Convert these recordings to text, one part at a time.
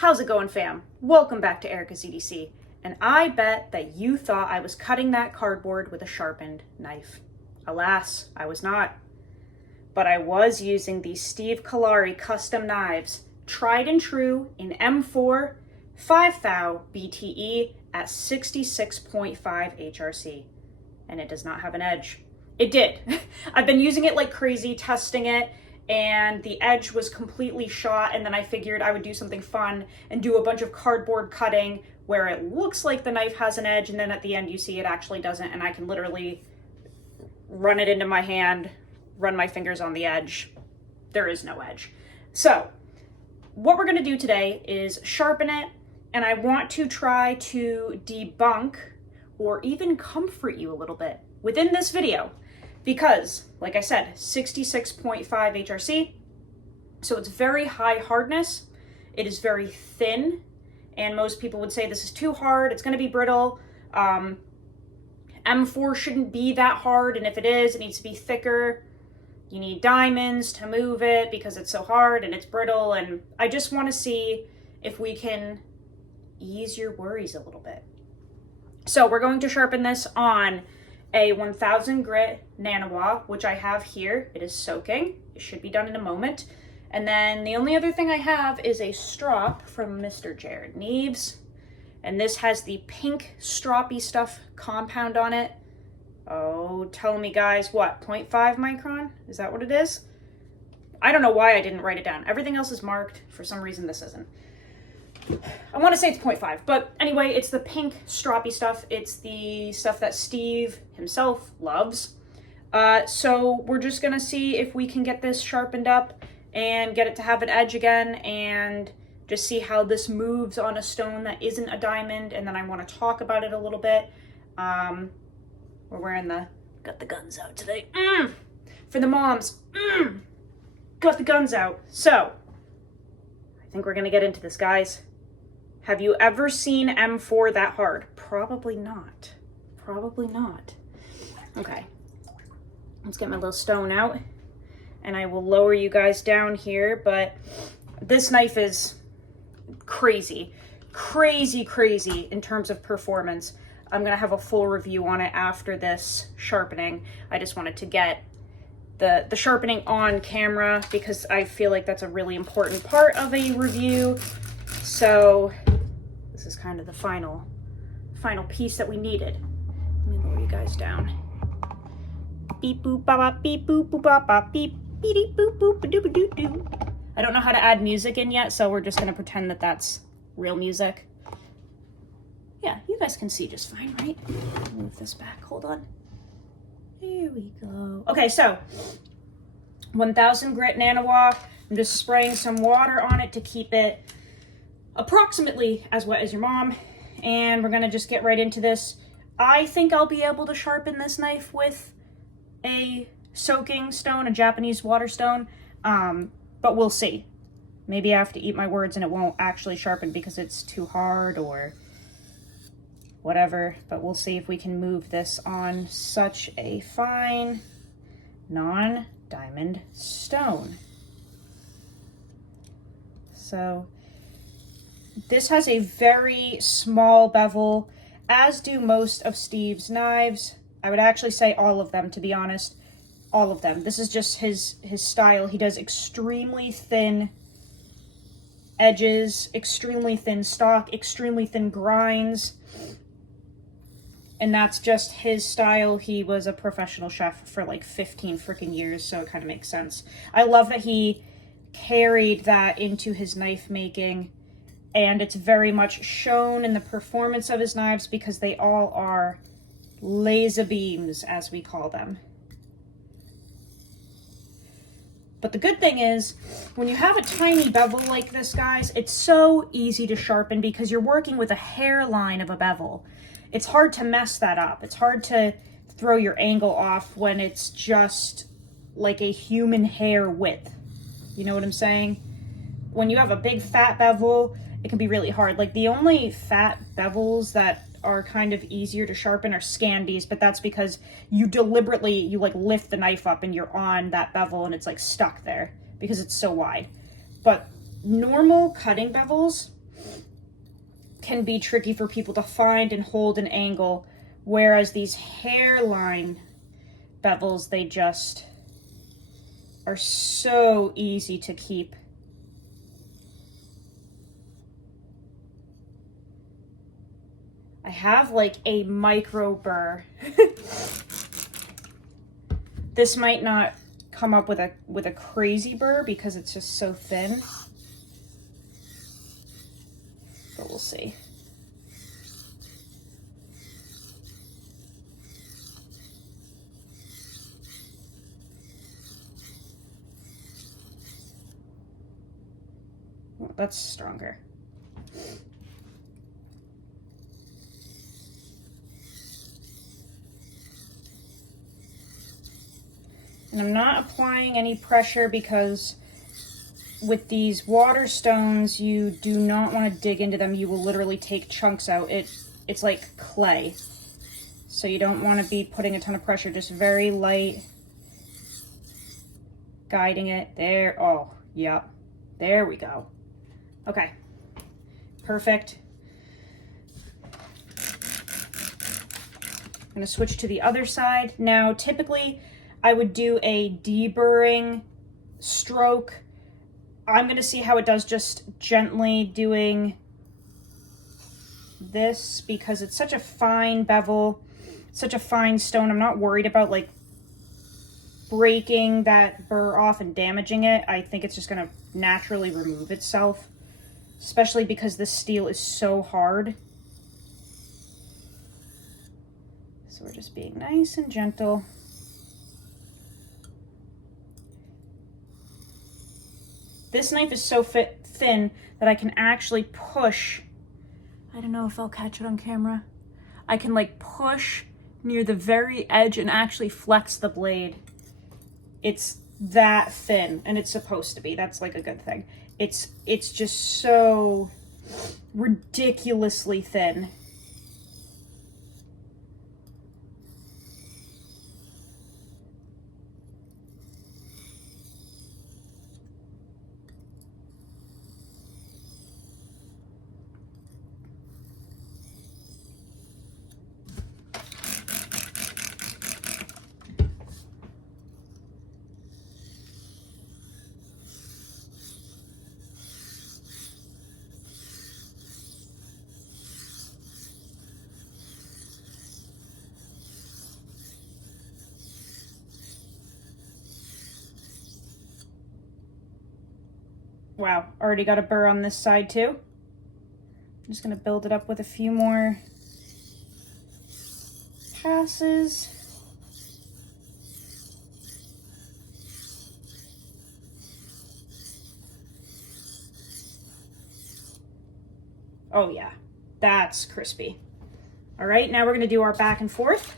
How's it going, fam? Welcome back to Erica's EDC, and I bet that you thought I was cutting that cardboard with a sharpened knife. Alas, I was not. But I was using these Steve Kalari custom knives, Tried and True in M4, 5 thou BTE at 66.5 HRC, and it does not have an edge. It did. I've been using it like crazy, testing it, and the edge was completely shot, and then I figured I would do something fun and do a bunch of cardboard cutting where it looks like the knife has an edge, and then at the end you see it actually doesn't, and I can literally run it into my hand, run my fingers on the edge. There is no edge. So what we're going to do today is sharpen it, and I want to try to debunk or even comfort you a little bit within this video. Because, like I said, 66.5 HRC, so it's very high hardness. It is very thin, and most people would say this is too hard, it's going to be brittle. M4 shouldn't be that hard, and if it is, it needs to be thicker. You need diamonds to move it because it's so hard and it's brittle, and I just want to see if we can ease your worries a little bit. So we're going to sharpen this on a 1000 grit Nanawa, which I have here. It is soaking. It should be done in a moment. And then the only other thing I have is a strop from Mr. Jared Neves. And this has the pink stroppy stuff compound on it. Oh, tell me guys, what, 0.5 micron? Is that what it is? I don't know why I didn't write it down. Everything else is marked. For some reason this isn't. I want to say it's 0.5, but anyway, it's the pink stroppy stuff. It's the stuff that Steve himself loves. So we're just going to see if we can get this sharpened up and get it to have an edge again, and just see how this moves on a stone that isn't a diamond. And then I want to talk about it a little bit. We're wearing got the guns out today. For the moms. got the guns out. So, I think we're gonna get into this, guys. Have you ever seen M4 that hard? Probably not. Probably not. Okay, let's get my little stone out, and I will lower you guys down here, but this knife is crazy. Crazy in terms of performance. I'm gonna have a full review on it after this sharpening. I just wanted to get the sharpening on camera because I feel like that's a really important part of a review. So this is kind of the final piece that we needed. Let me lower you guys down. Beep boop ba ba beep boop boop ba ba beep beep boop boop ba doo ba doo doo. I don't know how to add music in yet, so we're just gonna pretend that that's real music. Yeah, you guys can see just fine, right? Move this back, hold on. There we go. Okay, so 1000 grit Nanawa. I'm just spraying some water on it to keep it approximately as wet as your mom. And we're gonna just get right into this. I think I'll be able to sharpen this knife with a soaking stone, a Japanese water stone, but we'll see. Maybe I have to eat my words and it won't actually sharpen because it's too hard or whatever, but we'll see if we can move this on such a fine non-diamond stone. So this has a very small bevel, as do most of Steve's knives. I would actually say all of them, to be honest. All of them. This is just his style. He does extremely thin edges, extremely thin stock, extremely thin grinds. And that's just his style. He was a professional chef for like 15 freaking years, so it kind of makes sense. I love that he carried that into his knife making, and it's very much shown in the performance of his knives because they all are laser beams, as we call them. But the good thing is, when you have a tiny bevel like this, guys, it's so easy to sharpen because you're working with a hairline of a bevel. It's hard to mess that up. It's hard to throw your angle off when it's just like a human hair width. You know what I'm saying? When you have a big fat bevel, it can be really hard. Like the only fat bevels that are kind of easier to sharpen are Scandies, but that's because you like lift the knife up and you're on that bevel and it's like stuck there because it's so wide. But normal cutting bevels can be tricky for people to find and hold an angle, whereas these hairline bevels, they just are so easy to keep. I have like a micro burr. This might not come up with a crazy burr because it's just so thin. But we'll see. Well, that's stronger. And I'm not applying any pressure because with these water stones, you do not want to dig into them. You will literally take chunks out. It's like clay. So you don't want to be putting a ton of pressure, just very light, guiding it there. Oh, yep. There we go. Okay. Perfect. I'm going to switch to the other side. Now, typically, I would do a deburring stroke. I'm going to see how it does just gently doing this because it's such a fine bevel, such a fine stone. I'm not worried about like breaking that burr off and damaging it. I think it's just going to naturally remove itself, especially because this steel is so hard. So we're just being nice and gentle. This knife is so thin that I can actually push. I don't know if I'll catch it on camera. I can like push near the very edge and actually flex the blade. It's that thin, and it's supposed to be. That's like a good thing. It's just so ridiculously thin. Wow, already got a burr on this side too. I'm just gonna build it up with a few more passes. Oh yeah, that's crispy. All right, now we're gonna do our back and forth.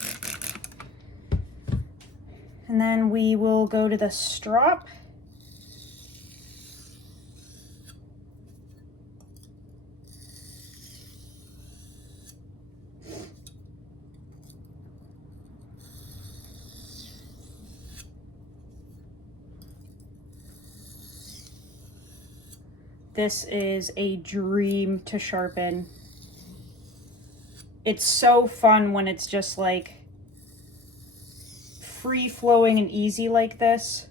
And then we will go to the strop. This is a dream to sharpen. It's so fun when it's just like free-flowing and easy like this.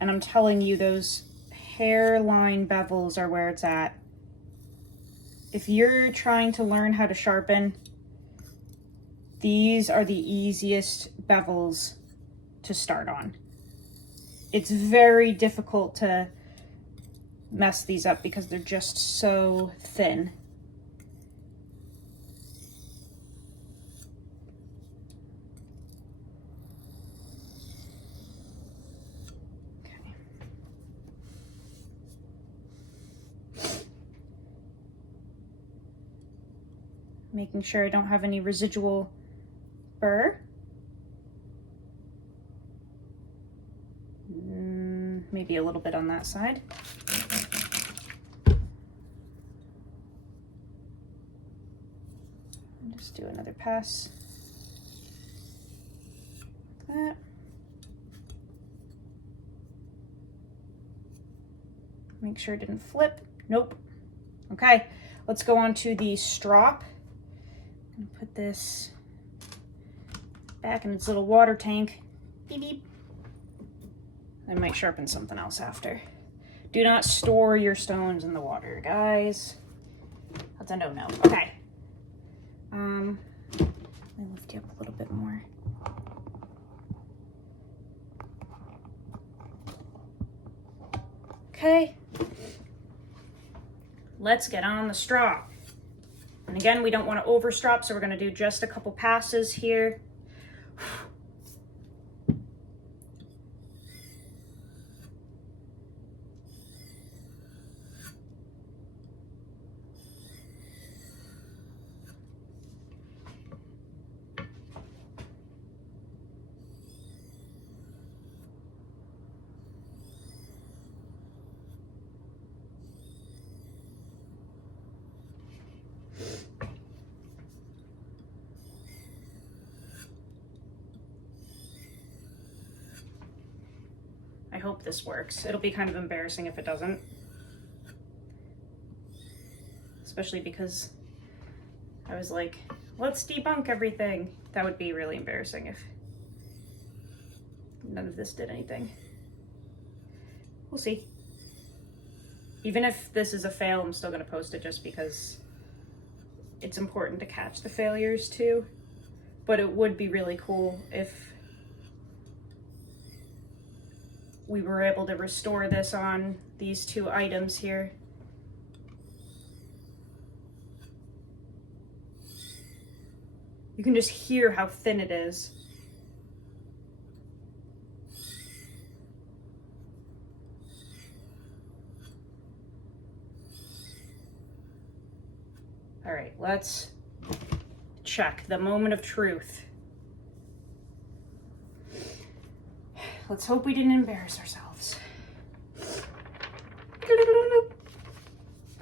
And I'm telling you, those hairline bevels are where it's at. If you're trying to learn how to sharpen, these are the easiest bevels to start on. It's very difficult to mess these up because they're just so thin. Okay. Making sure I don't have any residual burr. Maybe a little bit on that side. Just do another pass. Like that. Make sure it didn't flip. Nope. Okay, let's go on to the strop. I'm gonna put this back in its little water tank. Beep beep. I might sharpen something else after. Do not store your stones in the water, guys. That's a no-no. Okay. Let me lift you up a little bit more. Okay. Let's get on the strop. And again, we don't want to overstrop, so we're going to do just a couple passes here. I hope this works. It'll be kind of embarrassing if it doesn't. Especially because I was like, let's debunk everything. That would be really embarrassing if none of this did anything. We'll see. Even if this is a fail, I'm still gonna post it just because it's important to catch the failures too. But it would be really cool if we were able to restore this on these two items here. You can just hear how thin it is. All right, let's check the moment of truth. let's hope we didn't embarrass ourselves.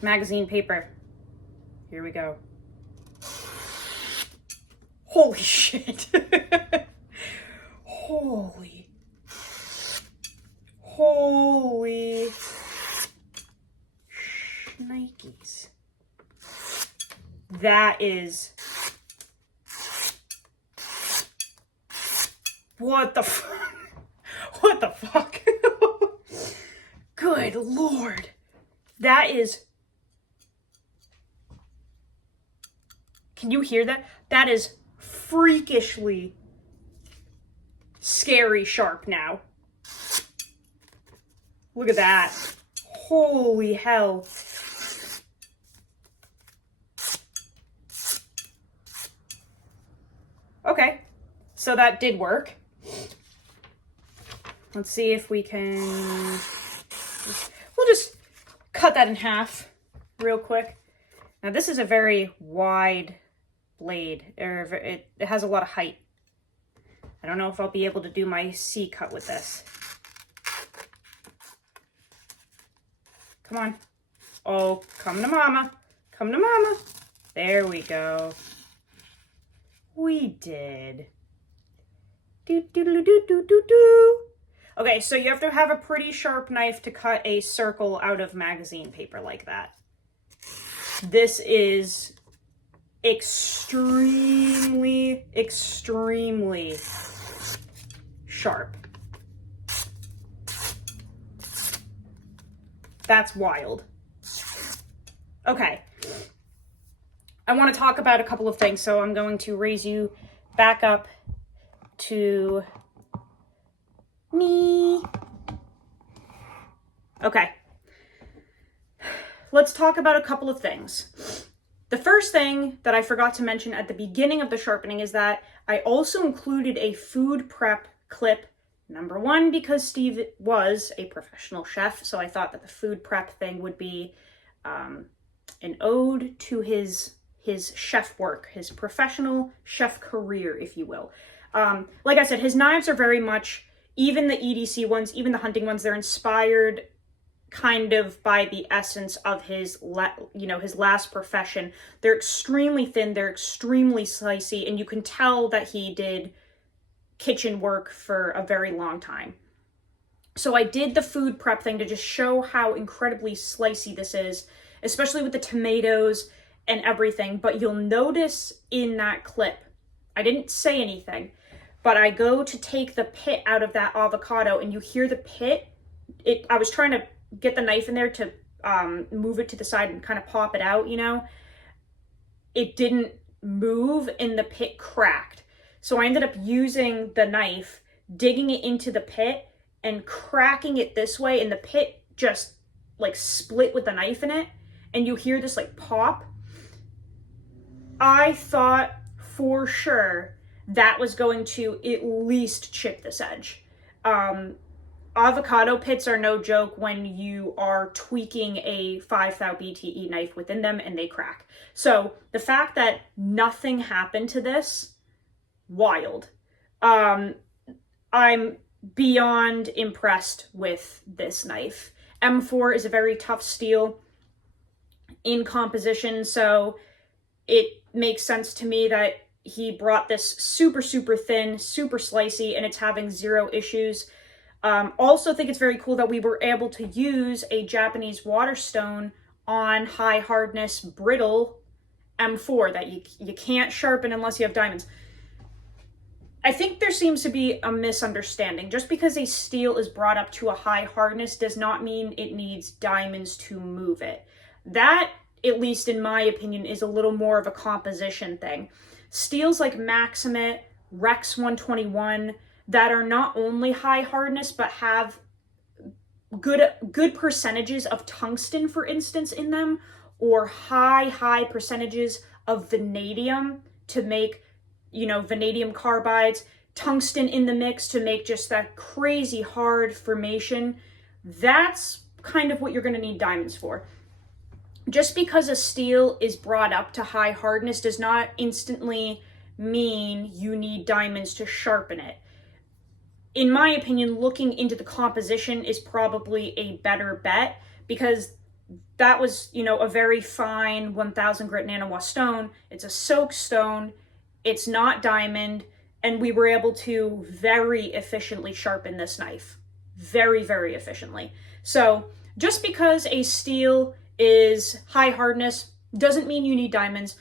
Magazine paper. Here we go. Holy shit. Holy Nikes. That is... What the fuck? What the fuck? Good Lord. That is... Can you hear that? That is freakishly scary sharp now. Look at that. Holy hell. Okay, so that did work. Let's see if we can... We'll just cut that in half real quick. Now this is a very wide blade. It has a lot of height. I don't know if I'll be able to do my C cut with this. Come on. Oh, come to mama. Come to mama. There we go. We did. Do. Okay, so you have to have a pretty sharp knife to cut a circle out of magazine paper like that. This is extremely sharp. That's wild. Okay. I want to talk about a couple of things, so I'm going to raise you back up to me. Okay. Let's talk about a couple of things. The first thing that I forgot to mention at the beginning of the sharpening is that I also included a food prep clip. Number one, because Steve was a professional chef, so I thought that the food prep thing would be an ode to his chef work, his professional chef career, if you will. Like I said, his knives are very much, even the EDC ones, even the hunting ones, they're inspired kind of by the essence of his last profession. They're extremely thin, they're extremely slicey, and you can tell that he did kitchen work for a very long time. So I did the food prep thing to just show how incredibly slicey this is, especially with the tomatoes and everything. But you'll notice in that clip, I didn't say anything, but I go to take the pit out of that avocado and you hear the pit. I was trying to get the knife in there to move it to the side and kind of pop it out, you know. It didn't move and the pit cracked. So I ended up using the knife, digging it into the pit and cracking it this way, and the pit just like split with the knife in it, and you hear this like pop. I thought for sure that was going to at least chip this edge. Avocado pits are no joke when you are tweaking a 5 thou BTE knife within them and they crack. So the fact that nothing happened to this, wild. I'm beyond impressed with this knife. M4 is a very tough steel in composition, so it makes sense to me that he brought this super thin, super slicey, and it's having zero issues. Also think it's very cool that we were able to use a Japanese waterstone on high hardness, brittle M4 that you can't sharpen unless you have diamonds. I think there seems to be a misunderstanding. Just because a steel is brought up to a high hardness does not mean it needs diamonds to move it. That, at least in my opinion, is a little more of a composition thing. Steels like Maximate, Rex 121, that are not only high hardness, but have good percentages of tungsten, for instance, in them, or high percentages of vanadium to make, vanadium carbides, tungsten in the mix to make just that crazy hard formation. That's kind of what you're going to need diamonds for. Just because a steel is brought up to high hardness does not instantly mean you need diamonds to sharpen it. in my opinion, looking into the composition is probably a better bet, because that was, you know, a very fine 1000 grit nanowa stone. It's a soak stone. It's not diamond. And we were able to very efficiently sharpen this knife. Very, very efficiently. So just because a steel is high hardness doesn't mean you need diamonds.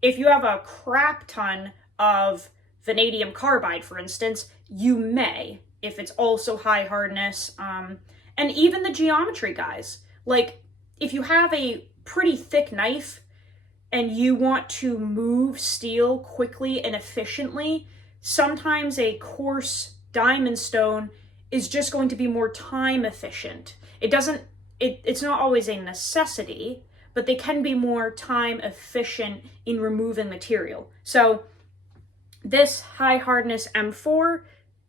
If you have a crap ton of vanadium carbide, for instance, you may, if it's also high hardness. And even the geometry guys, like if you have a pretty thick knife and you want to move steel quickly and efficiently, sometimes a coarse diamond stone is just going to be more time efficient. It's not always a necessity, but they can be more time efficient in removing material. So this high hardness M4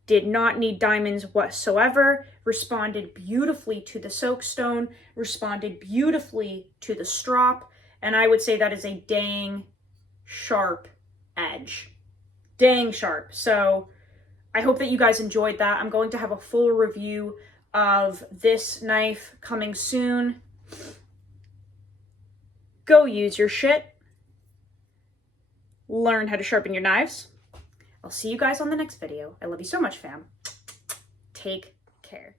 did not need diamonds whatsoever, responded beautifully to the soakstone, responded beautifully to the strop, and I would say that is a dang sharp edge. Dang sharp. So I hope that you guys enjoyed that. I'm going to have a full review of this knife coming soon. Go use your shit. Learn how to sharpen your knives. I'll see you guys on the next video. I love you so much, fam. Take care.